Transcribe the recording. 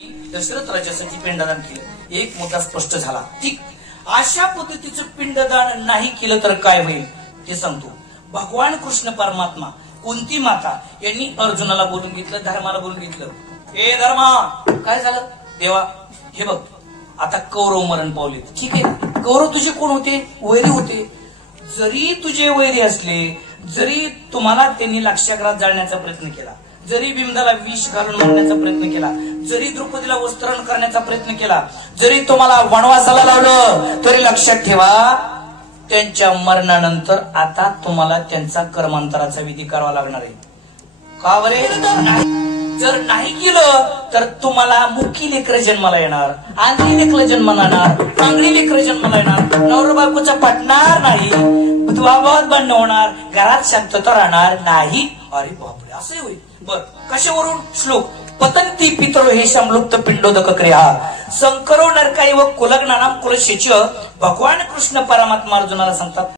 दशरथ राजासाठी पिंडदान केलं। एक मुद्दा स्पष्ट झाला। ठीक, अशा पद्धतीचं पिंडदान नाही केलं तर काय होईल ते सांगतो। भगवान कृष्ण परमात्मा कुंती माता यांनी अर्जुनाला बोलून घेतलं, धर्माला बोलून घेतलं। हे धर्मा, काय झालं? देवा हे बघ, आता कौरव मरण पावले। ठीक आहे, कौरव तुझे कोण होते? वैरी होते। जरी तुझे वैरी असले, जरी तुम्हाला त्यांनी लाक्षागृहात जाळण्याचा प्रयत्न केला, जरी भीमदाला विष घालून मारण्याचा प्रयत्न केला, जरी द्रौपदीला वस्त्रण करण्याचा प्रयत्न केला, जरी तुम्हाला वनवासाला लावलं, तरी लक्षात ठेवा त्यांच्या मरणानंतर आता तुम्हाला त्यांचा कर्मांतराचा विधी करावा लागणार आहे। का बरे? जर नाही केलं तर तुम्हाला मुखी लेकर जन्माला येणार, आंधळी लेकर जन्माला येणार, पांगळी लेकर जन्माला येणार, नवरा बायकोचा पटणार नाही, भावाभावात भांडण होणार, घरात शांतता राहणार नाही। अरे बापरे, असं होईल। बर, कशावरून? श्लोक पतंती पितरो हे संलुप्त पिंडोदक क्रिया संकरो नरकाई व कुलग्नानाम कुलशेच। भगवान कृष्ण परमात्मा अर्जुनाला सांगतात,